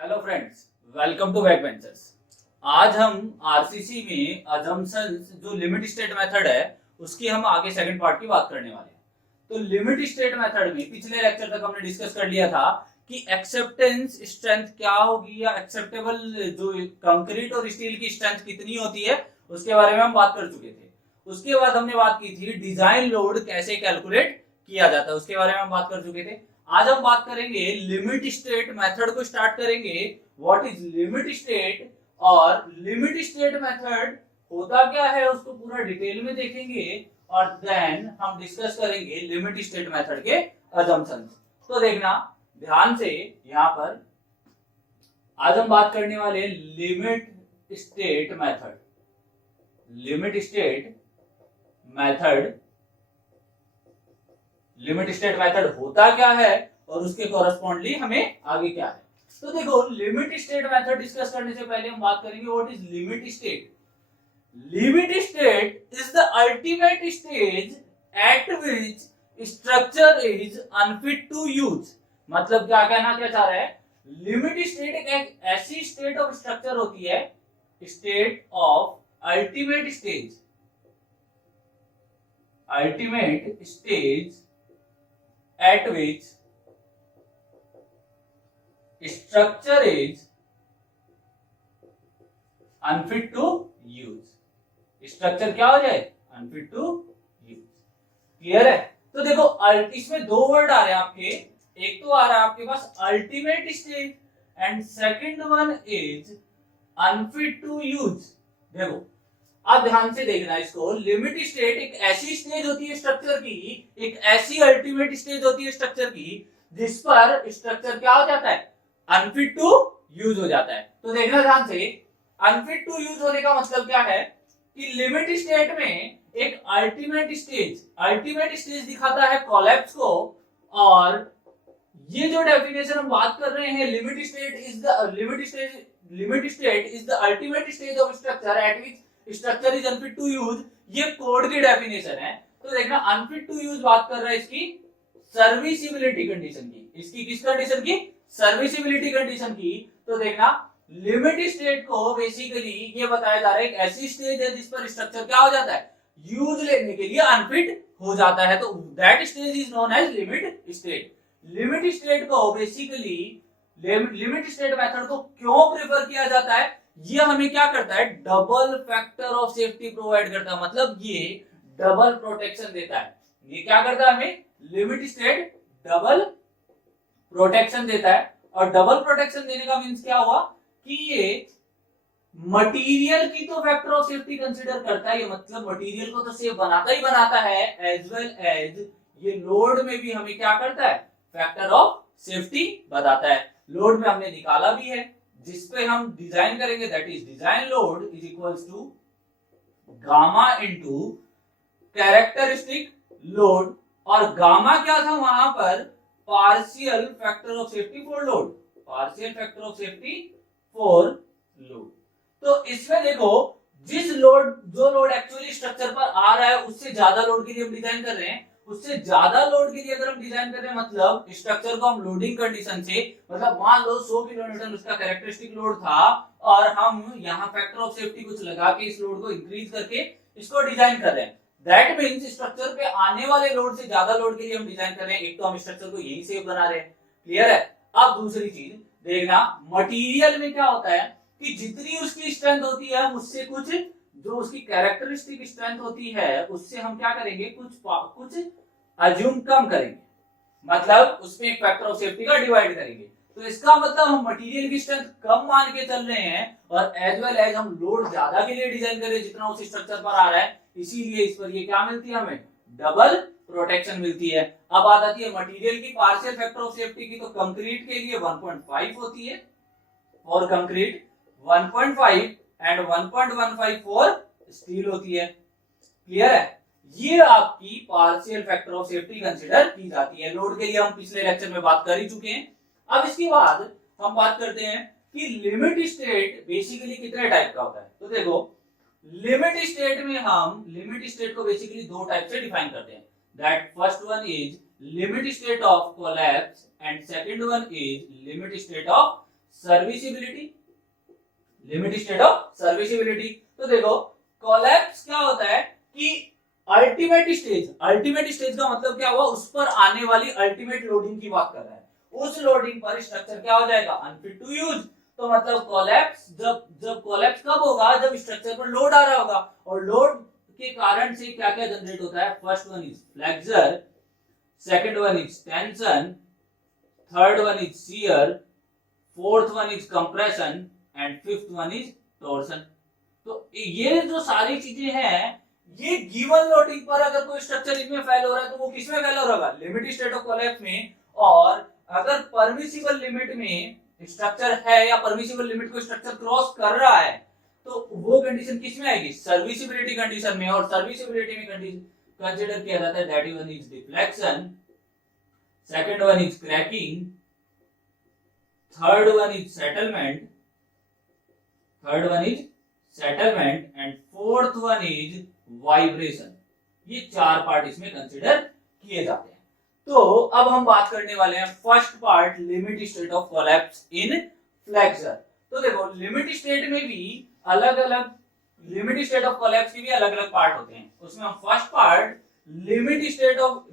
Hello friends, welcome to back benchers. आज हम RCC में अजम्पशंस जो लिमिट स्टेट मेथड है उसकी हम आगे सेकंड पार्ट की बात करने वाले हैं। तो लिमिट स्टेट मेथड में पिछले लेक्चर तक हमने डिस्कस कर लिया था कि एक्सेप्टेंस स्ट्रेंथ क्या होगी या एक्सेप्टेबल जो कंक्रीट और स्टील की स्ट्रेंथ कितनी होती है उसके बारे में हम बात कर चुके थे। उसके बाद हमने बात की थी डिजाइन लोड कैसे कैलकुलेट किया जाता है, उसके बारे में हम बात कर चुके थे। आज हम बात करेंगे लिमिट स्टेट मेथड को स्टार्ट करेंगे। व्हाट इज लिमिट स्टेट और लिमिट स्टेट मेथड होता क्या है उसको पूरा डिटेल में देखेंगे और देन हम डिस्कस करेंगे लिमिट स्टेट मेथड के अजम्पशंस। तो देखना ध्यान से, यहां पर आज हम बात करने वाले limit state method. Limit state method होता क्या है और उसके कॉरेस्पॉन्डली हमें आगे क्या है। तो देखो, लिमिट स्टेट मेथड डिस्कस करने से पहले हम बात करेंगे what is limit state. Limit state is the ultimate stage at which structure is unfit to use. मतलब क्या कहना क्या चाह रहा है, लिमिट स्टेट एक ऐसी स्टेट ऑफ स्ट्रक्चर होती है, state of ultimate stage at which structure is unfit to use। Structure क्या हो जाए, अनफिट टू यूज। क्लियर है। तो देखो इसमें दो वर्ड आ रहे हैं आपके, एक तो आ रहा है आपके पास ultimate stage and second one is unfit to use. देखो अब ध्यान से देखना इसको, लिमिट स्टेट एक ऐसी स्टेज होती है स्ट्रक्चर की, एक ऐसी अल्टीमेट स्टेज होती है स्ट्रक्चर की जिस पर स्ट्रक्चर क्या हो जाता है, अनफिट टू यूज हो जाता है। तो देखना ध्यान से, अनफिट टू यूज होने का मतलब क्या है कि लिमिट स्टेट में एक अल्टीमेट स्टेज दिखाता है कोलैप्स को। और ये जो डेफिनेशन हम बात कर रहे हैं, limit state is the ultimate stage of structure at which structure is unfit to use, ये कोड की डेफिनेशन है। तो देखना अनफिट टू यूज बात कर रहा है इसकी सर्विसिबिलिटी कंडीशन की, इसकी किस कंडीशन की, सर्विसिबिलिटी कंडीशन की। तो देखना लिमिट स्टेट को बेसिकली ये बताया जा रहा है एक ऐसी स्टेज है जिस पर स्ट्रक्चर क्या हो जाता है, यूज लेने के लिए अनफिट हो जाता है। तो that stage is known age limit state. Limit state को बेसिकली लिमिट स्टेट मेथड को क्यों प्रेफर किया जाता है, ये हमें क्या करता है, double factor of safety provide करता है। मतलब ये डबल प्रोटेक्शन देता है। ये क्या करता है, हमें लिमिट स्टेट डबल प्रोटेक्शन देता है। और डबल प्रोटेक्शन देने का मींस क्या हुआ कि ये मटेरियल की तो फैक्टर ऑफ सेफ्टी कंसीडर करता है, ये मतलब मटेरियल को तो सेफ बनाता ही बनाता है, एज वेल एज ये लोड में भी हमें क्या करता है, फैक्टर ऑफ सेफ्टी बताता है। लोड में हमने निकाला भी है, जिस पे हम डिजाइन करेंगे, that is design load is equals to gamma into characteristic load. और गामा क्या था वहां पर, partial factor of safety for load, partial factor of safety for load. तो इसमें देखो, जिस लोड जो लोड एक्चुअली स्ट्रक्चर पर आ रहा है उससे ज्यादा लोड के लिए हम डिजाइन कर रहे हैं, उससे ज्यादा लोड के लिए अगर हम डिजाइन कर रहे हैं, मतलब स्ट्रक्चर को हम लोडिंग कंडीशन से, मतलब मान लो 100 किलोमीटर उसका कैरेक्टरिस्टिक लोड था और हम यहाँ फैक्टर ऑफ सेफ्टी कुछ लगा के इस लोड को इंक्रीज करके इसको डिजाइन कर रहे हैं, दैट मींस स्ट्रक्चर पे आने वाले लोड से ज्यादा लोड के लिए हम डिजाइन कर रहे हैं। एक तो हम स्ट्रक्चर को यही सेफ बना रहे हैं। क्लियर है। अब दूसरी चीज देखना, मटेरियल में क्या होता है कि जितनी उसकी स्ट्रेंथ होती है हम उससे कुछ जो उसकी कैरेक्टरिस्टिक स्ट्रेंथ होती है उससे हम क्या करेंगे, कुछ अज्यूम कम करेंगे, मतलब उसमें एक फैक्टर ऑफ सेफ्टी का डिवाइड करेंगे। तो इसका मतलब हम मटेरियल की स्ट्रेंथ कम मान के चल रहे हैं और एज वेल एज हम लोड ज्यादा के लिए डिजाइन कर रहे हैं जितना उस स्ट्रक्चर पर आ रहा है, इसीलिए इस पर ये क्या मिलती है, हमें डबल प्रोटेक्शन मिलती है। अब बात आती है मटेरियल की पार्शियल फैक्टर ऑफ सेफ्टी की, तो कंक्रीट के लिए 1.5 होती है और कंक्रीट 1.5 एंड 1.15 फॉर स्टील होती है। क्लियर है। ये आपकी partial factor of safety consider की जाती है। लोड के लिए हम पिछले लेक्चर में बात कर ही चुके हैं। अब इसके बाद हम बात करते हैं कि लिमिट स्टेट बेसिकली कितने टाइप का होता है। तो देखो, लिमिट स्टेट में हम लिमिट स्टेट को बेसिकली दो टाइप से डिफाइन करते हैं। That first one is limit state of collapse and second one is limit state of serviceability, limit state of serviceability. तो देखो कोलैप्स क्या होता है कि अल्टीमेट स्टेज का मतलब क्या हुआ, उस पर आने वाली अल्टीमेट लोडिंग की बात कर रहा है। उस लोडिंग पर स्ट्रक्चर क्या हो जाएगा, अनफिट टू यूज। तो मतलब कोलैप्स जब कोलैप्स कब होगा, जब स्ट्रक्चर पर लोड आ रहा होगा, और लोड के कारण से क्या क्या जनरेट होता है, first one is flexor, second one is tension, third one is shear, fourth one is compression and fifth one is torsion. तो ये जो सारी चीजें हैं, ये गिवन लोडिंग पर अगर कोई स्ट्रक्चर इनमें फेल हो रहा है तो वो किसमें फेल हो रहा होगा, लिमिट स्टेट ऑफ कोलैप्स में। और अगर परमिसिबल लिमिट में स्ट्रक्चर है या परमिसिबल लिमिट को स्ट्रक्चर क्रॉस कर रहा है तो वो कंडीशन किसमें आएगी, सर्विसिबिलिटी कंडीशन में। और सर्विसिबिलिटी में कंडीशन कंसीडर किया जाता है that one is deflection, second one is cracking, third one is settlement and fourth one is vibration. ये चार पार्ट इसमें कंसीडर किए जाते हैं। तो अब हम बात करने वाले हैं first part, limit state of collapse in flexor. तो देखो लिमिट स्टेट में भी अलग अलग, लिमिट स्टेट ऑफ कोलैप्स के भी अलग अलग पार्ट होते हैं। उसमें हम first part limit state of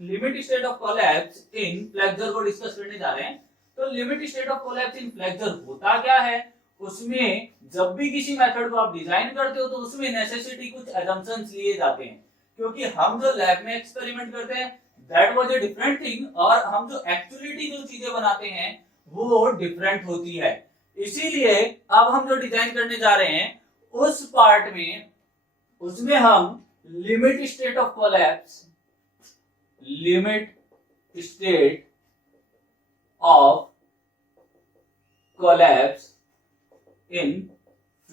collapse in flexor को डिस्कस करने जा रहे हैं। तो limit state of collapse in flexor होता क्या है, उसमें जब भी किसी मेथड को आप डिजाइन करते हो तो उसमें नेसेसिटी कुछ असम्पशंस लिए जाते हैं, क्योंकि हम जो लैब में एक्सपेरिमेंट करते हैं that was a different thing, और हम जो एक्चुअलिटी जो चीजें बनाते हैं वो डिफरेंट होती है। इसीलिए अब हम जो डिजाइन करने जा रहे हैं उस पार्ट में, उसमें हम limit state of collapse in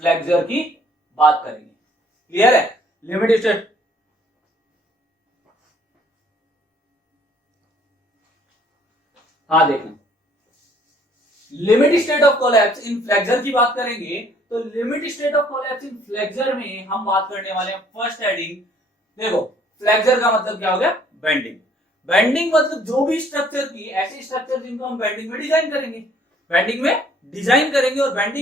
flexor की बात करेंगे। क्लियर है, लिमिट स्टेट। हाँ देखना, limit state of collapse in flexor की बात करेंगे। तो limit state of collapse in flexor में हम बात करने वाले हैं फर्स्ट हेडिंग। देखो फ्लेक्सर का मतलब क्या हो गया, बेंडिंग। बेंडिंग मतलब जो भी स्ट्रक्चर की, ऐसे स्ट्रक्चर जिनको हम बेंडिंग में डिजाइन करेंगे, और बेंडिंग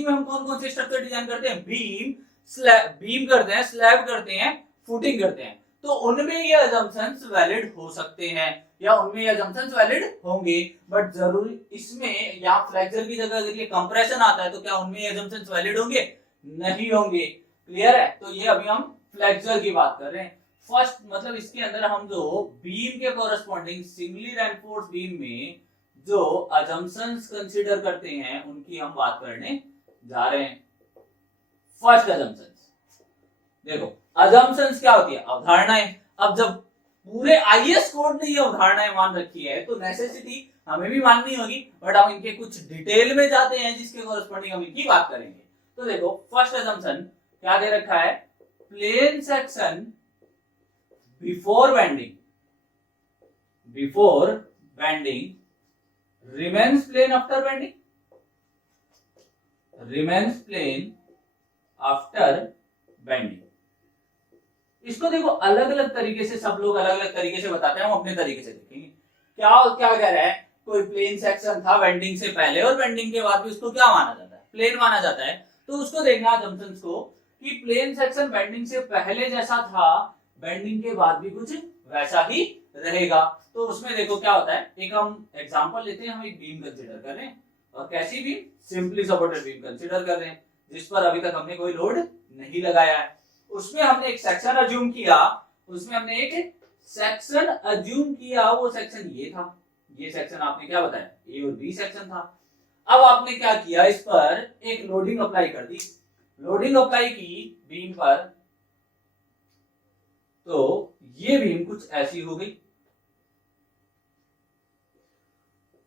में हम कौन कौन से स्ट्रक्चर डिजाइन करते हैं, बीम करते हैं, स्लैब करते हैं, फुटिंग करते हैं। तो उनमें ये असम्पशंस वैलिड हो सकते हैं या उनमें ये असम्पशंस वैलिड होंगे, बट जरूरी इसमें या फ्लेक्सर की जगह अगर ये कंप्रेशन आता है तो क्या उनमें ये असम्पशंस वैलिड होंगे, नहीं होंगे। क्लियर है, तो ये अभी हम फ्लेक्सर की बात कर रहे हैं। फर्स्ट मतलब इसके अंदर हम जो बीम के कोरस्पॉन्डिंग सिंगली रेनफोर्स बीम में जो असम्पशंस कंसीडर करते हैं उनकी हम बात करने जा रहे हैं। फर्स्ट असम्पशंस, देखो असम्पशंस क्या होती है, अवधारणाएं। अब जब पूरे आईएएस कोड ने ये अवधारणाएं मान रखी है तो नेसेसिटी हमें भी माननी होगी, बट हम इनके कुछ डिटेल में जाते हैं जिसके कोरस्पॉन्डिंग हम इनकी बात करेंगे। तो देखो फर्स्ट असम्पशन क्या दे रखा है, plane section before bending remains plane after bending। इसको देखो अलग अलग तरीके से सब लोग अलग अलग तरीके से बताते हैं, हम अपने तरीके से देखेंगे। क्या कह रहा है, कोई प्लेन सेक्शन था बेंडिंग से पहले और बेंडिंग के बाद भी उसको क्या माना जाता है, प्लेन माना जाता है। तो उसको देखना असम्पशंस को कि प्लेन सेक्शन बेंडिंग से पहले जैसा था बेंडिंग के बाद भी कुछ वैसा ही रहेगा। तो उसमें देखो क्या होता है, एक हम एग्जांपल लेते हैं, हम एक बीम कंसीडर कर रहे हैं, और कैसी beam, simply supported beam consider कर रहे हैं जिस पर अभी तक हमने कोई लोड नहीं लगाया है। उसमें हमने एक सेक्शन अज्यूम किया, वो सेक्शन ये था, ये सेक्शन आपने क्या बताया, ए और बी सेक्शन था। अब आपने क्या किया, इस पर एक लोडिंग अप्लाई कर दी, लोडिंग अप्लाई की बीम पर, तो ये बीम कुछ ऐसी हो गई,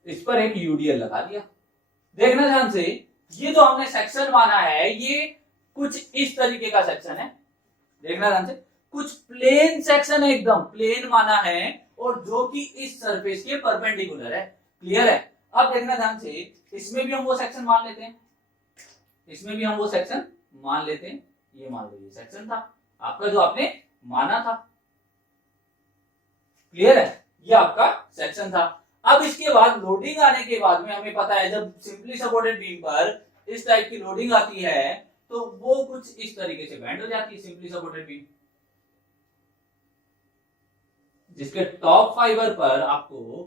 इस पर एक यूडीएल लगा दिया। देखना ध्यान से, ये जो हमने सेक्शन माना है ये कुछ इस तरीके का सेक्शन है, देखना ध्यान से, कुछ प्लेन सेक्शन है, एकदम प्लेन माना है, और जो कि इस सरफेस के परपेंडिकुलर है। क्लियर है, अब देखना ध्यान से, इसमें भी हम वो सेक्शन मान लेते हैं, ये मान लो ये सेक्शन था आपका जो आपने माना था। क्लियर है, ये आपका सेक्शन था। अब इसके बाद लोडिंग आने के बाद में हमें पता है जब सिंपली सपोर्टेड बीम पर इस टाइप की लोडिंग आती है तो वो कुछ इस तरीके से बैंड हो जाती है सिंपली सपोर्टेड बीम, जिसके टॉप फाइबर पर आपको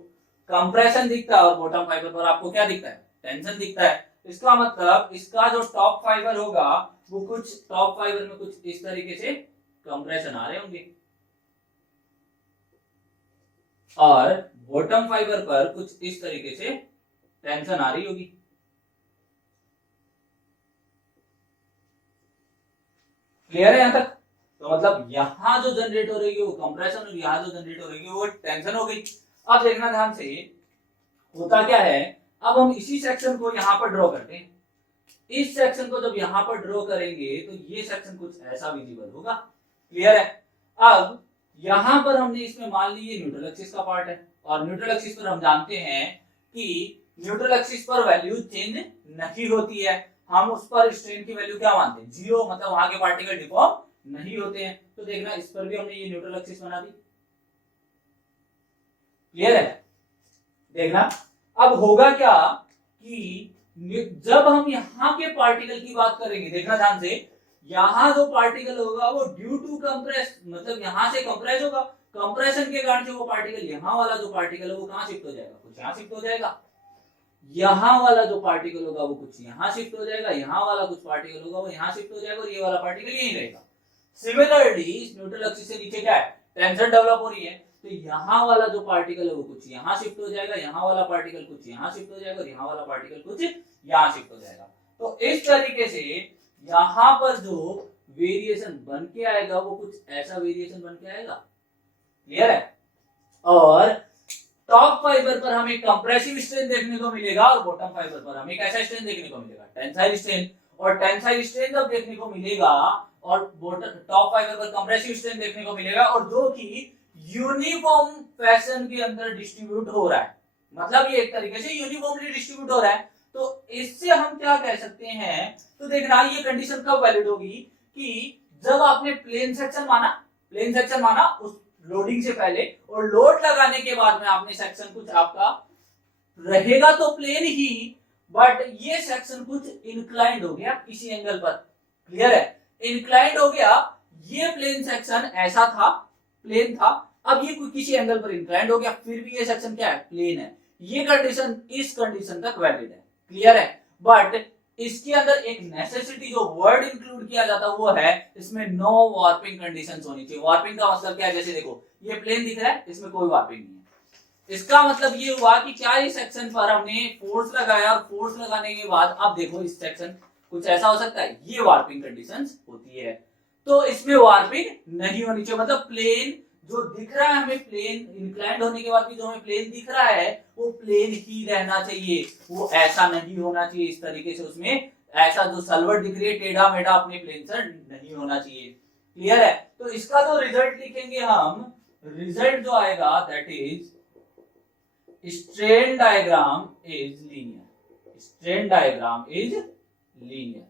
कंप्रेशन दिखता है और बॉटम फाइबर पर आपको क्या दिखता है, टेंशन दिखता है। इसका मतलब इसका जो टॉप फाइबर होगा वो कुछ टॉप फाइबर में कुछ इस तरीके से कंप्रेशन आ रहे होंगे और बॉटम फाइबर पर कुछ इस तरीके से टेंशन आ रही होगी। क्लियर है यहां तक? तो मतलब यहां जो जनरेट हो रही है वो कंप्रेशन और यहां जो जनरेट हो रही है वो टेंशन हो गई। अब देखना ध्यान से, होता क्या है, अब हम इसी सेक्शन को यहां पर ड्रॉ करते हैं। इस सेक्शन को जब यहां पर ड्रॉ करेंगे तो ये सेक्शन कुछ ऐसा विजिबल होगा। क्लियर है? अब यहां पर हमने इसमें मान ली ये न्यूट्रल एक्सिस का पार्ट है और न्यूट्रल एक्सिस पर हम जानते हैं कि न्यूट्रल एक्सिस पर वैल्यू चेंज नहीं होती है। हम उस पर स्ट्रेन की वैल्यू क्या मानते हैं, जीरो, मतलब वहां के पार्टिकल डिफॉर्म नहीं होते हैं। तो देखना इस पर भी हमने ये न्यूट्रल एक्सिस बना दी। क्लियर है? देखना अब होगा क्या कि जब हम यहाँ के पार्टिकल की बात करेंगे, देखना ध्यान से, यहाँ जो पार्टिकल होगा वो ड्यू टू कंप्रेस, मतलब यहाँ से कंप्रेस होगा, कंप्रेशन के कारण से वो पार्टिकल, यहाँ वाला जो पार्टिकल है वो कहाँ शिफ्ट हो जाएगा, कुछ यहाँ शिफ्ट हो जाएगा। यहाँ वाला जो पार्टिकल होगा वो कुछ यहाँ शिफ्ट हो जाएगा, यहाँ वाला कुछ पार्टिकल होगा वो यहाँ शिफ्ट हो जाएगा और ये वाला पार्टिकल यहीं रहेगा। सिमिलरली इस न्यूट्रल एक्सिस से नीचे क्या है, टेंशन डेवलप हो रही है, तो यहाँ वाला जो पार्टिकल है वो कुछ यहाँ शिफ्ट हो जाएगा, यहाँ वाला पार्टिकल कुछ यहाँ शिफ्ट हो जाएगा और यहाँ वाला पार्टिकल कुछ यहाँ शिफ्ट हो जाएगा। तो इस तरीके से यहाँ पर जो वेरिएशन बन के आएगा वो कुछ ऐसा वेरिएशन बन के आएगा। क्लियर है? और टॉप फाइबर पर हमें कंप्रेसिव स्ट्रेन देखने को मिलेगा और बॉटम फाइबर पर हमें कैसा स्ट्रेन देखने को मिलेगा, टेंसाइल स्ट्रेन। और टेंसाइल स्ट्रेन जब देखने को मिलेगा और टॉप फाइबर पर कंप्रेसिव स्ट्रेन देखने को मिलेगा और जो कि यूनिफॉर्म फैशन के अंदर डिस्ट्रीब्यूट हो रहा है, मतलब ये एक तरीके से यूनिफॉर्मली डिस्ट्रीब्यूट हो रहा है, तो इससे हम क्या कह सकते हैं, तो देखना ये कंडीशन कब वैलिड होगी कि जब आपने प्लेन सेक्शन माना उस लोडिंग से पहले और लोड लगाने के बाद में आपने सेक्शन कुछ आपका रहेगा तो प्लेन ही, बट ये सेक्शन कुछ इंक्लाइंड हो गया किसी एंगल पर। क्लियर है? इंक्लाइंड हो गया, ये प्लेन सेक्शन ऐसा था, प्लेन था, अब ये किसी एंगल पर इंक्लाइंड हो गया, फिर भी ये सेक्शन क्या है, प्लेन है। ये कंडीशन इस कंडीशन तक वैलिड है। क्लियर है? बट इसके अंदर एक नेसेसिटी जो वर्ड इंक्लूड किया जाता है वो है इसमें नो वार्पिंग कंडीशंस होनी चाहिए। वार्पिंग का मतलब क्या है, जैसे देखो ये प्लेन दिख रहा है, इसमें कोई वार्पिंग नहीं है। इसका मतलब ये हुआ कि क्या इस सेक्शन पर हमने फोर्स लगाया और फोर्स लगाने के बाद अब देखो इस सेक्शन कुछ ऐसा हो सकता है, ये वार्पिंग कंडीशंस होती है। तो इसमें वार्पिंग नहीं होनी चाहिए, मतलब प्लेन जो दिख रहा है हमें, प्लेन इंक्लाइंड होने के बाद भी जो हमें प्लेन दिख रहा है वो प्लेन ही रहना चाहिए, वो ऐसा नहीं होना चाहिए इस तरीके से, उसमें ऐसा जो सलवट दिख रही है टेढ़ा मेढ़ा अपने प्लेन से नहीं होना चाहिए। क्लियर है? तो इसका जो रिजल्ट लिखेंगे हम, रिजल्ट जो आएगा that is strain diagram is linear. Strain diagram is linear.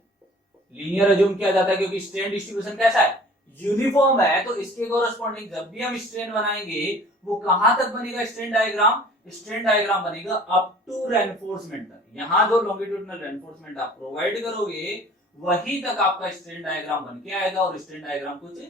Linear assume किया जाता है क्योंकि स्ट्रेन डिस्ट्रीब्यूशन कैसा है, यूनिफॉर्म है, तो इसके कोरस्पॉन्डिंग जब भी हम स्ट्रेन बनाएंगे वो कहां तक बनेगा स्ट्रेन डायग्राम, स्ट्रेन डायग्राम बनेगा अप टू रेनफोर्समेंट तक। यहां जो लॉन्गिट्यूडिनल रेनफोर्समेंट आप प्रोवाइड करोगे वहीं तक आपका स्ट्रेन डायग्राम बन के आएगा और स्ट्रेन डायग्राम कुछ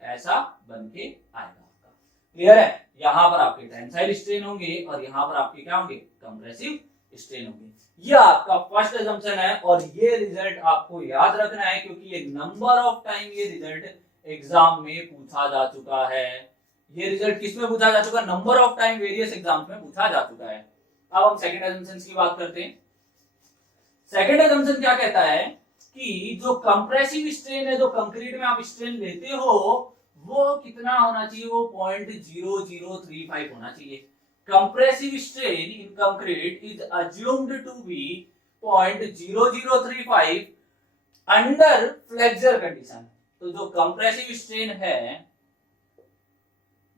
ऐसा बन के आएगा आपका। क्लियर है? यहां पर आपके टेंसाइल स्ट्रेन होंगे और यहां पर आपके क्या होंगे, कंप्रेसिव स्ट्रेन होंगे। ये आपका फर्स्ट असम्पशन है और ये रिजल्ट आपको याद रखना है क्योंकि ये नंबर ऑफ टाइम ये रिजल्ट एग्जाम में पूछा जा चुका है। ये रिजल्ट किसमें पूछा जा चुका है, number of time various exams में पूछा जा चुका है। अब हम सेकंड असम्पशन की बात करते हैं। सेकंड असम्पशन क्या कहता है कि जो कंप्रेसिव स्ट्रेन है, जो कंक्रीट में आप स्ट्रेन लेते हो वो कितना होना चाहिए, वो 0.0035 होना चाहिए। Compressive strain in concrete is assumed to be 0.0035 under flexure condition. तो जो कंप्रेसिव स्ट्रेन है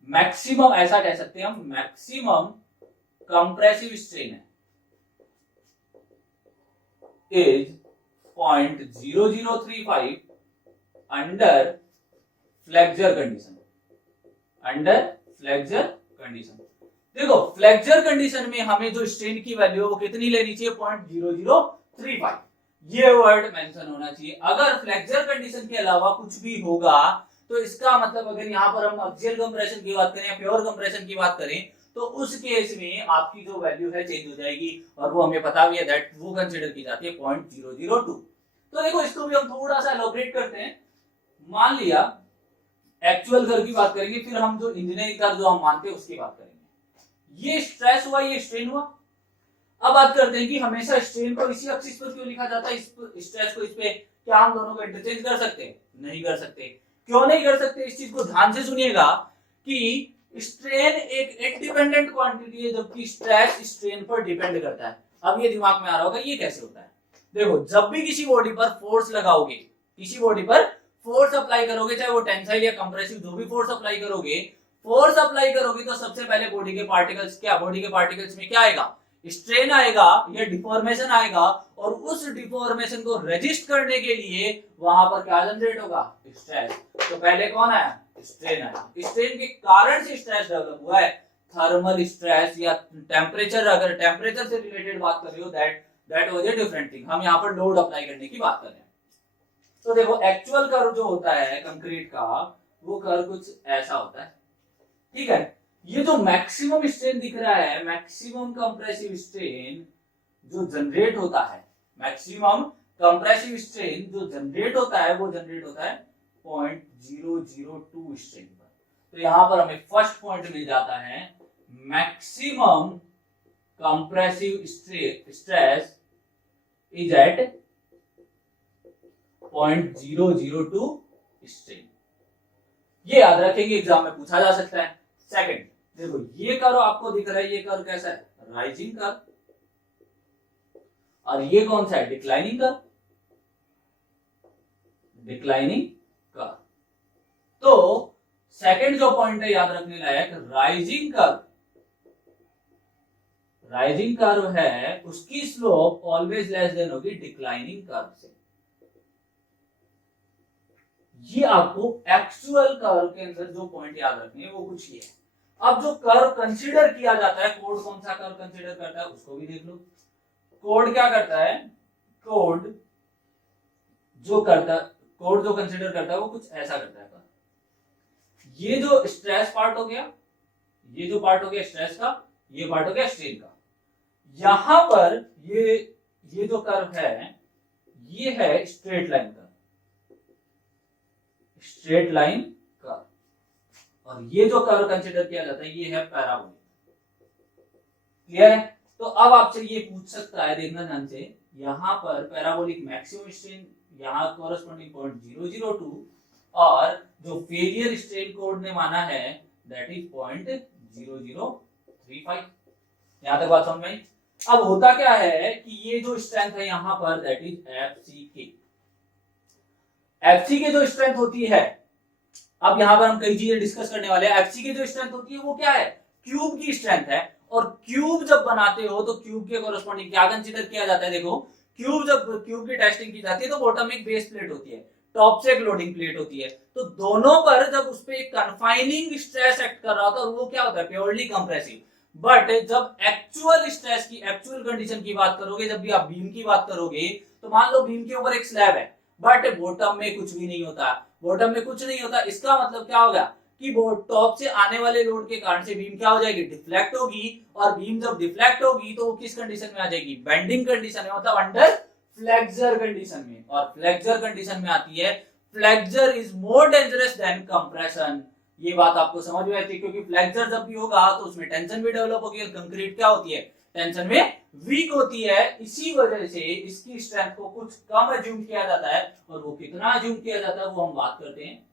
मैक्सिमम, ऐसा कह सकते हैं हम, मैक्सिमम कंप्रेसिव स्ट्रेन है is 0.0035 under flexure condition. Under flexure condition देखो फ्लेक्सर कंडीशन में हमें जो स्ट्रेन की वैल्यू है वो कितनी लेनी चाहिए, 0.0035, ये वर्ड मेंशन होना चाहिए। अगर फ्लेक्सर कंडीशन के अलावा कुछ भी होगा तो इसका मतलब अगर यहाँ पर हम एक्सियल कंप्रेशन की बात करें या प्योर कंप्रेशन की बात करें तो उस केस में आपकी जो वैल्यू है चेंज हो जाएगी, और वो हमें पता भी है दैट वो कंसीडर की जाती है 0.002। तो देखो इसको भी हम थोड़ा सा एलोबरेट करते हैं। मान लिया एक्चुअल कर्व की बात करेंगे, फिर हम जो इंजीनियरिंग कर्व जो हम मानते हैं उसकी बात करेंगे। ये स्ट्रेस हुआ, ये स्ट्रेन हुआ। अब बात करते हैं कि हमेशा स्ट्रेन को इसी एक्सिस पर क्यों लिखा जाता है, इस स्ट्रेस को इस पे, क्या हम दोनों को इंटरचेंज कर सकते हैं? नहीं कर सकते। क्यों नहीं कर सकते? इस चीज को ध्यान से सुनिएगा कि स्ट्रेन एक इंडिपेंडेंट क्वांटिटी है जबकि स्ट्रेस स्ट्रेन पर डिपेंड करता है। अब ये दिमाग में आ रहा होगा ये कैसे होता है। देखो जब भी किसी बॉडी पर फोर्स लगाओगे, किसी बॉडी पर फोर्स अप्लाई करोगे, चाहे वो टेंसाइल या कंप्रेसिव जो भी फोर्स अप्लाई करोगे, तो सबसे पहले बॉडी के पार्टिकल्स में क्या आएगा, स्ट्रेन आएगा या डिफॉर्मेशन आएगा, और उस डिफॉर्मेशन को रेजिस्ट करने के लिए वहां पर क्या जनरेट होगा, स्ट्रेस। तो पहले कौन आया, स्ट्रेन आया। स्ट्रेन के कारण से स्ट्रेस डेवलप हुआ है, थर्मल स्ट्रेस या टेम्परेचर। अगर टेम्परेचर से रिलेटेड बात कर रहे हो that was a different thing, हम यहाँ पर लोड अप्लाई करने की बात कर रहे हैं। तो देखो एक्चुअल कर्व जो होता है कंक्रीट का, वो कर्व कुछ ऐसा होता है, ठीक है। ये जो मैक्सिमम स्ट्रेन दिख रहा है, मैक्सिमम कंप्रेसिव स्ट्रेन जो जनरेट होता है, मैक्सिमम कंप्रेसिव स्ट्रेन जो जनरेट होता है वो जनरेट होता है 0.002 स्ट्रेन पर। तो यहां पर हमें फर्स्ट पॉइंट मिल जाता है, maximum compressive stress is at 0.002 strain. ये याद रखेंगे, एग्जाम में पूछा जा सकता है। सेकंड देखो ये कर्व आपको दिख रहा है, ये कर्व कैसा है, राइजिंग कर्व, और ये कौन सा है, डिक्लाइनिंग कर्व, डिक्लाइनिंग कर्व। तो सेकंड जो पॉइंट है याद रखने लायक, राइजिंग कर्व है, उसकी स्लोप ऑलवेज लेस देन होगी डिक्लाइनिंग कर्व से। ये आपको एक्चुअल कर्व के अंदर जो पॉइंट याद रखने हैं वो कुछ ये है। अब जो कर्व कंसीडर किया जाता है, कोड कौन सा कर्व कंसीडर करता है उसको भी देख लो। कोड क्या करता है, कोड जो कंसीडर करता है वो कुछ ऐसा करता है। ये जो स्ट्रेस पार्ट हो गया, ये जो पार्ट हो गया स्ट्रेस का, ये पार्ट हो गया स्ट्रेन का। यहां पर ये जो कर्व है ये है straight line curve, straight line curve, और ये जो कर्व कंसीडर किया जाता है ये है पैराबोलिक। क्लियर है? तो अब आपसे ये पूछ सकता है, देखना ध्यान से, यहां पर पैराबोलिक मैक्सिमम स्ट्रेन, यहां कोरस्पॉन्डिंग 0.002, और जो फेलियर स्ट्रेन कोड ने माना है दैट इज 0.0035। यहां तक बात समझ में आई? अब होता क्या है कि ये जो स्ट्रेंथ है यहां पर दैट इज एफसी के जो स्ट्रेंथ होती है, अब यहां पर हम कई चीजें डिस्कस करने वाले हैं। एफसी की जो स्ट्रेंथ होती है वो क्या है, क्यूब की स्ट्रेंथ है, और क्यूब जब बनाते हो तो क्यूब के कोरस्पॉन्डिंग क्या कंसीडर किया जाता है, देखो क्यूब जब क्यूब की टेस्टिंग की जाती है तो बॉटम में एक बेस प्लेट होती है, टॉप से एक लोडिंग प्लेट होती है, तो दोनों पर जब उस पे एक कन्फाइनिंग स्ट्रेस एक्ट कर रहा होता है वो क्या होता है, प्योरली कंप्रेसिव। बट जब एक्चुअल स्ट्रेस की, एक्चुअल कंडीशन की बात करोगे, जब भी आप बीम की बात करोगे, तो मान लो बीम के ऊपर एक स्लैब है बट बॉटम में कुछ भी नहीं होता, बॉटम में कुछ नहीं होता, इसका मतलब क्या होगा कि टॉप से आने वाले लोड के कारण से बीम क्या हो जाएगी, डिफ्लेक्ट होगी, और बीम जब डिफ्लेक्ट होगी तो वो किस कंडीशन में आ जाएगी, बेंडिंग कंडीशन में, मतलब अंडर फ्लेक्सर कंडीशन में। और फ्लेक्सर कंडीशन में आती है, flexor is more dangerous than compression. ये बात आपको समझ में आती है, क्योंकि फ्लेक्सर जब भी होगा तो उसमें टेंशन भी डेवलप होगी, और कंक्रीट क्या होती है, टेंशन में वीक होती है। इसी वजह से इसकी स्ट्रेंथ को कुछ कम अज्यूम किया जाता है, और वो कितना अज्यूम किया जाता है वो हम बात करते हैं।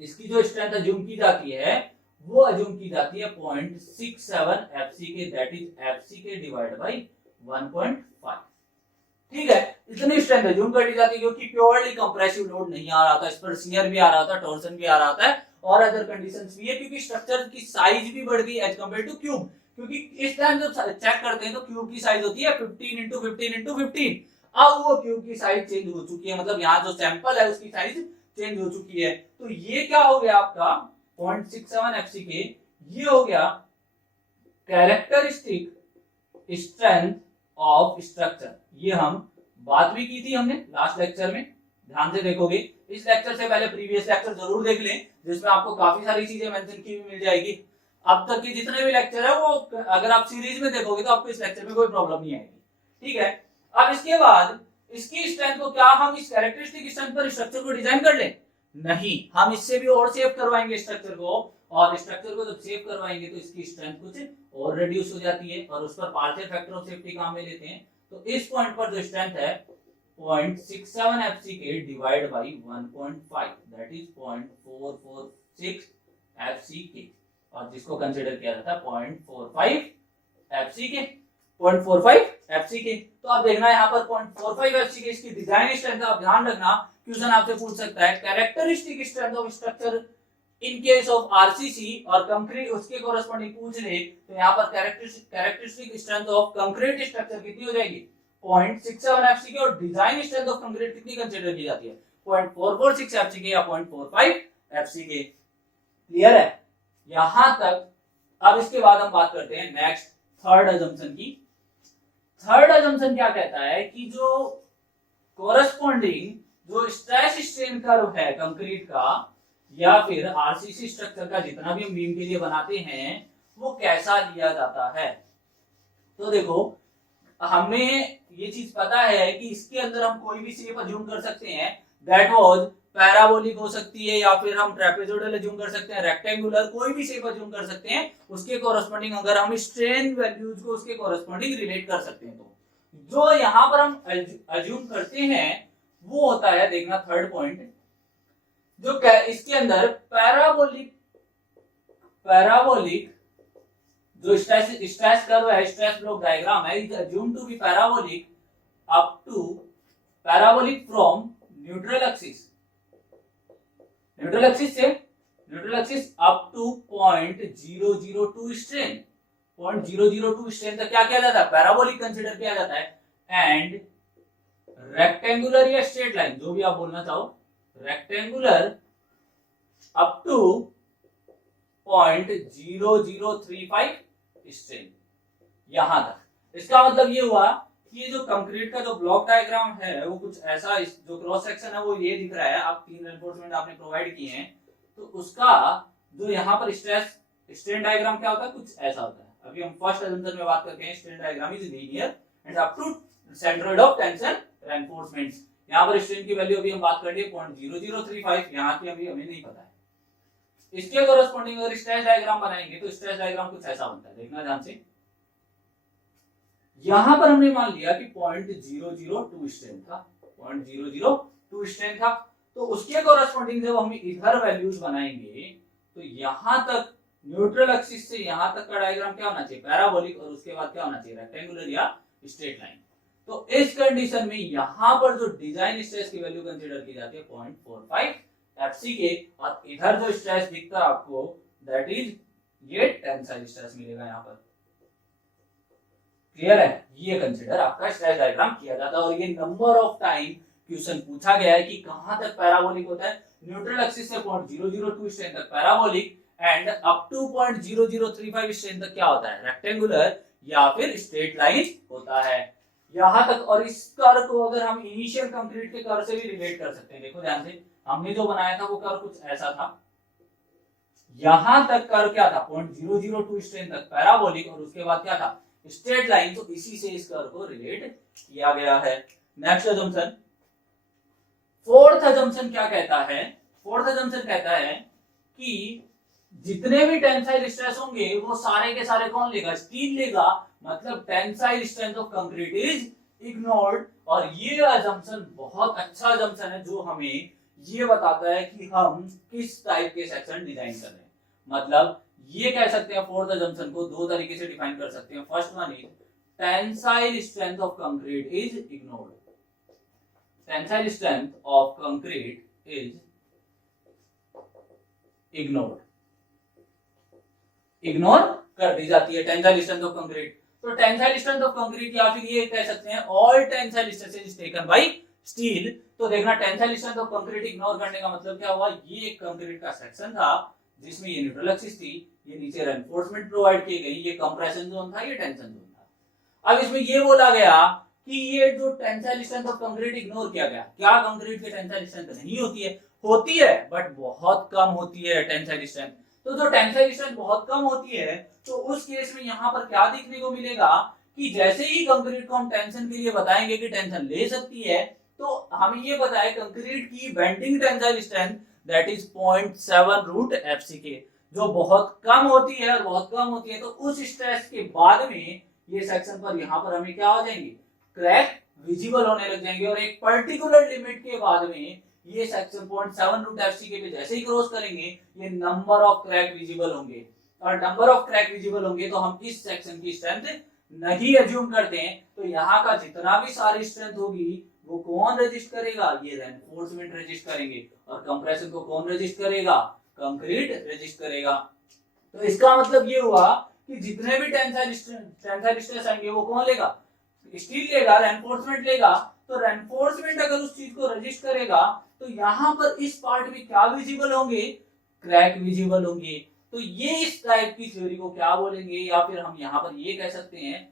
इसकी जो स्ट्रेंथ अज्यूम की जाती है वो अज्यूम की जाती है 0.67 एफसी के, दैट इज एफसी के डिवाइड बाय 1.5। ठीक है, इतनी स्ट्रेंथ अज्यूम कर ली जाती है क्योंकि प्योरली कंप्रेसिव लोड नहीं आ रहा था, इस पर शियर भी आ रहा था, टॉर्सन भी आ रहा था, और अदर कंडीशंस भी है, क्योंकि स्ट्रक्चर की साइज भी बढ़ गई एज कंपेयर टू क्यूब। क्योंकि इस टाइम जब चेक करते हैं तो क्यूब की साइज होती है 15 into 15 into 15, अब वो क्यूब की साइज चेंज हो चुकी है, मतलब यहाँ जो सैंपल है उसकी साइज चेंज हो चुकी है। तो ये क्या हो गया आपका 0.67 एफसी के, ये हो गया कैरेक्टरिस्टिक स्ट्रेंथ ऑफ स्ट्रक्चर, ये हम बात भी की थी हमने लास्ट लेक्चर में, ध्यान से देखोगे। इस लेक्चर से पहले प्रीवियस लेक्चर जरूर देख लें, जिसमें आपको काफी सारी चीजें मेंशन की हुई मिल जाएगी। अब तक के जितने भी लेक्चर है वो अगर आप सीरीज में देखोगे तो आपको इस लेक्चर में कोई प्रॉब्लम नहीं आएगी, ठीक है। अब इसके बाद इसकी स्ट्रेंथ को क्या हम इस कैरेक्टरिस्टिक स्ट्रेंथ पर स्ट्रक्चर को डिजाइन कर लें? नहीं, हम इससे भी और सेव करवाएंगे स्ट्रक्चर को, और स्ट्रक्चर को जब सेव करवाएंगे तो इसकी स्ट्रेंथ कुछ और रिड्यूस हो जाती है, और उस पर पार्शियल फैक्टर ऑफ सेफ्टी काम में लेते हैं। तो इस पॉइंट पर जो स्ट्रेंथ है 0.67 FCK divide by 1.5, that is 0.446 FCK, और जिसको कंसीडर किया जाता है 0.45 FCK, 0.45 FCK। तो आप देखना यहाँ पर 0.45 FCK इसकी डिजाइन स्ट्रेंथ। आप ध्यान रखना, क्वेश्चन आपसे पूछ सकता है characteristic strength of structure in case of RCC और कंक्रीट, उसके कोरस्पॉन्डिंग पूछ ले तो यहाँ पर characteristic strength of concrete structure कितनी हो जाएगी? 0.67 FCK, और डिजाइन स्ट्रेंथ ऑफ कंक्रीट कितनी कंसीडर की जाती है? 0.446 FCK या 0.45 FCK। क्लियर है यहां तक? अब इसके बाद हम बात करते हैं नेक्स्ट थर्ड अजम्पशन की। थर्ड अजम्पशन क्या कहता है कि जो कोरस्पॉन्डिंग जो स्ट्रेस स्ट्रेन कर्व है कंक्रीट का या फिर आरसीसी स्ट्रक्चर का, जितना भी हम बीम के लिए बनाते हैं, वो कैसा लिया जाता है। तो देखो, हमें ये चीज पता है कि इसके अंदर हम कोई भी शेप अज्यूम कर सकते हैं, दैट वाज पैराबोलिक हो सकती है, या फिर हम ट्रेपेजोइडल अज्यूम कर सकते हैं, रेक्टेंगुलर, कोई भी शेप अज्यूम कर सकते हैं। उसके कोरस्पॉन्डिंग अगर हम स्ट्रेन वैल्यूज को उसके कोरस्पॉन्डिंग रिलेट कर सकते हैं, तो जो यहां पर हम अज्यूम करते हैं वो होता है, देखना थर्ड पॉइंट, जो इसके अंदर पैराबोलिक जो स्ट्रेस कर्व है, स्ट्रेस ब्लॉक डायग्राम है, is assume to be parabolic up to parabolic from neutral axis से अप टू 0.002 स्ट्रेन, 0.002 स्ट्रेन तक क्या किया जाता है? पैराबोलिक कंसीडर किया जाता है। एंड रेक्टेंगुलर या स्ट्रेट लाइन, जो भी आप बोलना चाहो, रेक्टेंगुलर अप टू 0.0035 स्ट्रेन, यहां तक। इसका मतलब ये हुआ कि ये जो कंक्रीट का जो ब्लॉक डायग्राम है वो कुछ ऐसा, जो क्रॉस सेक्शन है वो ये दिख रहा है। आप 3 रेनफोर्समेंट आपने प्रोवाइड किए हैं, तो उसका जो यहाँ पर स्ट्रेस स्ट्रेन डायग्राम क्या होता है, कुछ ऐसा होता है। अभी हम फर्स्ट अजम्पशन में बात करते हैं, strain diagram is linear and up to centroid of tension reinforcements. यहाँ पर स्ट्रेन की वैल्यू अभी हम बात कर लिए 0.0035, यहाँ की अभी हमें नहीं पता है। इसके कोरस्पॉन्डिंग अगर स्ट्रेस डायग्राम बनाएंगे तो स्ट्रेस डायग्राम कुछ ऐसा बनता है, देखना ध्यान से। यहां पर हमने मान लिया कि 0.002 स्ट्रेन था, 0.002 स्ट्रेन था, तो उसके कोरस्पॉन्डिंग जब हम इधर वैल्यूज बनाएंगे तो यहां तक न्यूट्रल एक्सिस से यहां तक का डायग्राम क्या होना चाहिए? पैराबोलिक, और उसके बाद क्या होना चाहिए? रेक्टेंगुलर या स्ट्रेट लाइन। तो इस कंडीशन में यहां पर जो डिजाइन स्ट्रेस की वैल्यू कंसीडर की जाती है 0.45 FCK, और इधर जो स्ट्रेस दिखता है आपको, दैट इज ये टेंसाइल स्ट्रेस मिलेगा यहाँ पर। क्लियर है? ये कंसीडर आपका स्ट्रेस डायग्राम किया जाता है। और ये नंबर ऑफ टाइम क्वेश्चन पूछा गया है कि कहां तक पैराबोलिक होता है। न्यूट्रल एक्सिस से 0.002 स्ट्रेन तक parabolic, and up to 0.0035 strain तक क्या होता है? रेक्टेंगुलर या फिर स्ट्रेट लाइन होता है, यहां तक। और इस कर्व को अगर हम इनिशियल कंक्रीट के कर्व से भी रिलेट कर सकते हैं। देखो ध्यान से, हमने जो बनाया था वो कर्व कुछ ऐसा था, यहां तक कर्व क्या था? 0.002 स्ट्रेन तक पैराबोलिक, और उसके बाद क्या था? Straight line. तो इसी से इस कर्व को रिलेट किया गया है। नेक्स्ट अजम्पशन, फोर्थ अजम्पशन क्या कहता है? फोर्थ अजम्पशन कहता है कि जितने भी टेंसाइल स्ट्रेस होंगे वो सारे के सारे कौन लेगा? स्टील लेगा, मतलब tensile strength of concrete is ignored. और ये अजम्पशन बहुत अच्छा अजम्पशन है, जो हमें ये बताता है कि हम किस टाइप के सेक्शन डिजाइन कर रहे हैं। मतलब ये कह सकते हैं फोर्थ अजम्पशन को दो तरीके से डिफाइन कर सकते हैं। First one is tensile strength of concrete is ignored. Tensile strength of concrete is ignored, ignore कर दी जाती है टेंसाइल स्ट्रेंथ ऑफ कंक्रीट। तो टेंसाइल स्ट्रेंथ ऑफ कंक्रीट, या फिर ये कह सकते हैं all tensile stresses taken by steel. तो देखना, tensile strength of concrete ignore करने का मतलब क्या हुआ? ये एक कंक्रीट का सेक्शन था जिसमें ये न्यूट्रल एक्सिस थी, ये नीचे रेनफोर्समेंट प्रोवाइड किए गई, ये कंप्रेशन जोन था, ये टेंशन जोन था। अब इसमें ये बोला गया कि ये जो tensile strength of concrete ignore किया गया। क्या कंक्रीट की टेंसाइल स्ट्रेंथ नहीं होती है? होती है, बट बहुत कम होती है टेंसाइल स्ट्रेंथ। तो जो टेंसाइल स्ट्रेंथ बहुत कम होती है, तो उस केस में यहाँ पर क्या देखने को मिलेगा कि जैसे ही कंक्रीट को हम टेंशन के लिए बताएंगे कि टेंशन ले सकती है, तो हमें ये पता है कंक्रीट की bending tensile strength that is 0.7 root FCK, जो बहुत कम होती है। और बहुत कम होती है तो उस स्ट्रेस के बाद में ये सेक्शन पर यहाँ पर हमें क्या हो जाएंगे, क्रैक विजिबल होने लग जाएंगे। और एक पर्टिकुलर लिमिट के बाद में ये सेक्शन 0.7 रूट FCK पे जैसे ही क्रॉस करेंगे, ये नंबर ऑफ क्रैक विजिबल होंगे। और नंबर ऑफ क्रैक विजिबल होंगे तो हम इस सेक्शन की स्ट्रेंथ नहीं एज्यूम करते हैं। तो यहाँ का जितना भी सारी स्ट्रेंथ होगी वो कौन रजिस्ट करेगा, ये रेनफोर्समेंट रजिस्ट करेंगे। और कंप्रेशन को कौन रजिस्ट करेगा, कंक्रीट रजिस्ट करेगा। तो इसका मतलब ये हुआ कि जितने भी टेंसाइल स्ट्रेस आएंगे वो कौन लेगा, स्टील लेगा, रेनफोर्समेंट लेगा। तो रेनफोर्समेंट अगर उस चीज को रजिस्ट करेगा तो यहाँ पर इस पार्ट में क्या विजिबल होंगे, क्रैक विजिबल होंगे। तो ये इस टाइप की थ्योरी को क्या बोलेंगे, या फिर हम यहाँ पर ये कह सकते हैं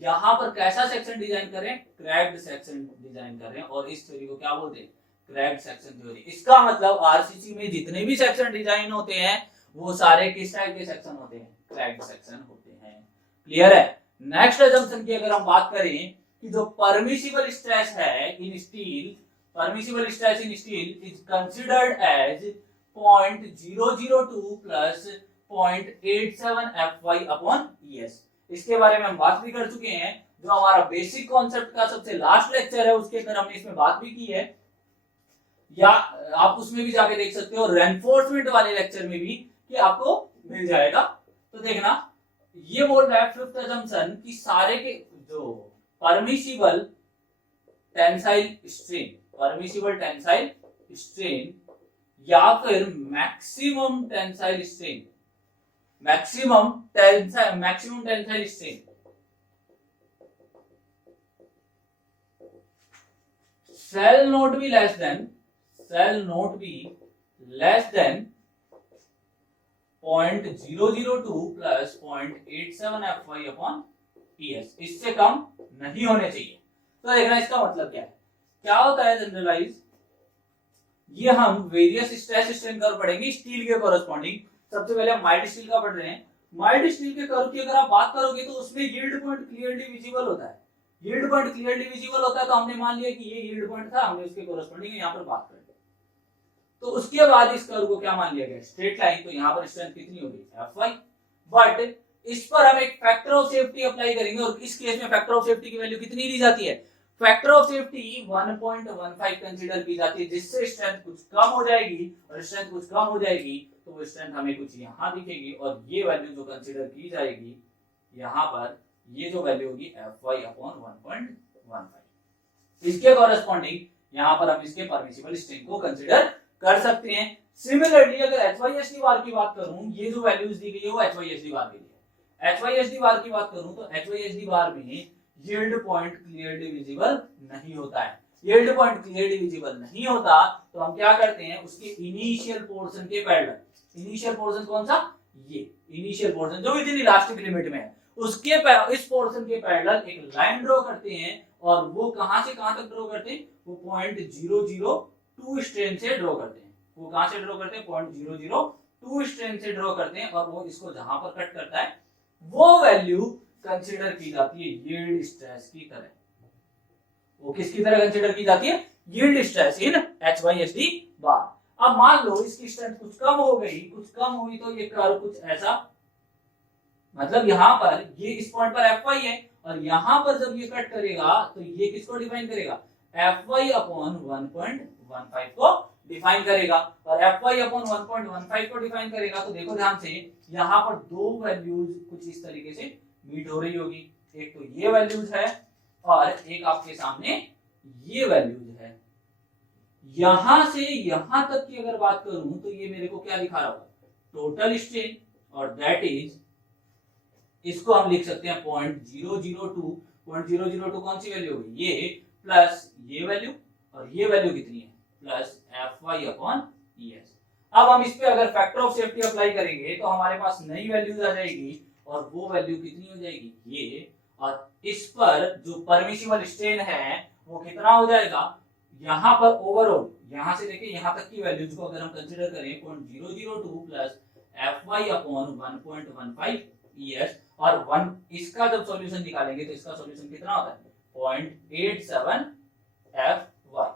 यहाँ पर कैसा सेक्शन डिजाइन करें, क्रैक्ड सेक्शन डिजाइन करें। और इस थ्योरी को क्या बोलते हैं, क्रैक्ड सेक्शन थ्योरी। इसका मतलब आरसीसी में जितने भी सेक्शन डिजाइन होते हैं वो सारे किस टाइप के सेक्शन होते हैं, क्रैक्ड सेक्शन होते हैं। क्लियर है। नेक्स्ट अजम्पशन की अगर हम बात करें कि जो परमिसिबल स्ट्रेस है in steel, permissible stress in steel is considered as 0.002 plus 0.87 Fy upon ES। इसके बारे में हम बात भी कर चुके हैं। जो हमारा बेसिक कॉन्सेप्ट का सबसे लास्ट लेक्चर है उसके अंदर हमने इसमें बात भी की है, या आप उसमें भी जाके देख सकते हो, रेनफोर्समेंट वाले लेक्चर में भी, कि आपको मिल जाएगा। तो देखना, ये बोल रहा है फिफ्थ अजम्पशन कि सारे के जो permissible tensile strain, permissible tensile strain या फिर maximum tensile strain, maximum tensile strain shall not be less than 0.002 plus 0.87 Fy upon ES, इससे कम नहीं होने चाहिए। तो देखना इसका मतलब क्या है, क्या होता है जनरलाइज, ये हम वेरियस स्ट्रेस स्ट्रेन कर्व पढ़ेंगे स्टील के कोरस्पॉन्डिंग। सबसे पहले हम माइल्ड स्टील का पढ़ रहे हैं। माइल्ड स्टील के कर्व की अगर आप बात करोगे तो उसमें यील्ड पॉइंट क्लियरली विजिबल होता है। यील्ड पॉइंट क्लियरली विजिबल होता है तो हमने मान लिया कि ये यील्ड पॉइंट था, हमने उसके कोरस्पॉन्डिंग यहाँ पर बात कर ली। तो उसके बाद इस कर्व को क्या मान लिया गया, स्ट्रेट लाइन। तो यहाँ पर स्ट्रेंथ कितनी होगी, Fy। बट इस पर हम एक फैक्टर ऑफ सेफ्टी अप्लाई करेंगे, और इस केस में फैक्टर ऑफ सेफ्टी की वैल्यू कितनी दी जाती है, फैक्टर ऑफ सेफ्टी 1.15 कंसीडर की जाती है, जिससे स्ट्रेंथ कुछ कम हो जाएगी। और स्ट्रेंथ कुछ कम हो जाएगी तो वो स्ट्रेंथ हमें कुछ यहाँ दिखेगी, और ये वैल्यू जो कंसीडर की जाएगी यहाँ पर, ये जो वैल्यू होगी Fy अपॉन 1.15। इसके कॉरेस्पॉन्डिंग यहाँ पर हम इसके परमिसिबल स्ट्रेन को कंसीडर कर सकते हैं। सिमिलरली अगर HYSD बार की बात करूं, ये जो वैल्यूज दी गई है वो HYSD बार के लिए। HYSD बार की बात करूं तो HYSD बार में यील्ड पॉइंट क्लियरली विजिबल नहीं होता है। यील्ड पॉइंट क्लियरली विजिबल नहीं होता तो हम क्या करते हैं, उसके इनिशियल पोर्शन के पैरेलल, इनिशियल पोर्शन कौन सा, ये इनिशियल पोर्शन जो विद इन इलास्टिक लिमिट में है, उसके इस पोर्शन के पैरेलल एक लाइन ड्रॉ करते हैं। और वो कहां से कहां तक ड्रॉ करते हैं, वो 0.002 स्ट्रेन से ड्रॉ करते हैं। वो कहां से ड्रॉ करते हैं, 0.002 स्ट्रेन से ड्रॉ करते हैं। और वो इसको जहां पर कट करता है वो वैल्यू कंसीडर की जाती है यील्ड स्ट्रेस की तरह। वो किसकी तरह कंसीडर की जाती है, यील्ड स्ट्रेस इन HYSD बार। अब मान लो इसकी स्ट्रेंथ कुछ कम हो गई, कुछ कम हुई तो ये कर्व कुछ ऐसा, मतलब यहाँ पर ये इस पॉइंट पर Fy है, और यहाँ पर जब ये कट करेगा तो ये किसको डिफाइन करेगा, Fy अपॉन 1.15 को डिफाइन करेगा। और Fy अपॉन 1.15 को डिफाइन करेगा तो देखो ध्यान से, यहाँ पर दो वैल्यूज कुछ इस तरीके से मीट हो रही होगी। एक तो ये वैल्यूज है और एक आपके सामने ये वैल्यूज है। यहां से यहां तक की अगर बात करूं तो ये मेरे को क्या दिखा रहा होगा, टोटल स्ट्रेन, और दैट इज, इसको हम लिख सकते हैं 0.002। 0.002 कौन सी वैल्यू होगी, ये प्लस ये वैल्यू, और ये वैल्यू कितनी है, प्लस Fy अपॉन ES। अब हम इस पे अगर फैक्टर ऑफ सेफ्टी अप्लाई करेंगे तो हमारे पास नई वैल्यूज आ जाएगी, और वो वैल्यू कितनी हो जाएगी, ये, और इस पर जो परमिसिबल स्ट्रेन है वो कितना हो जाएगा, यहाँ पर ओवरऑल यहाँ से लेके यहाँ तक की वैल्यूज को अगर हम कंसीडर करें 0.002 प्लस Fy अपॉन 1.15 ES, और 1 इसका जब सॉल्यूशन निकालेंगे तो इसका सॉल्यूशन कितना होता है 0.87 Fy।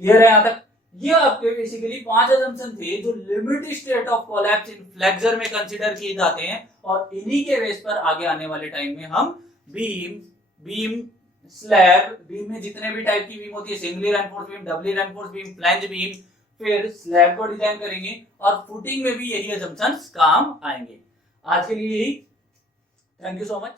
क्लियर है यहाँ तक? ये आपके बेसिकली 5 असम्पशन थे जो limit state of collapse in flexor में कंसीडर किए जाते हैं, और इन्हीं के बेस पर आगे आने वाले टाइम में हम बीम स्लैब, बीम में जितने भी टाइप की बीम होती है, singly reinforce beam, doubly reinforce beam, flange beam, फिर स्लैब को डिजाइन करेंगे, और फुटिंग में भी यही असम्पशंस काम आएंगे। आज के लिए यही, थैंक यू सो मच।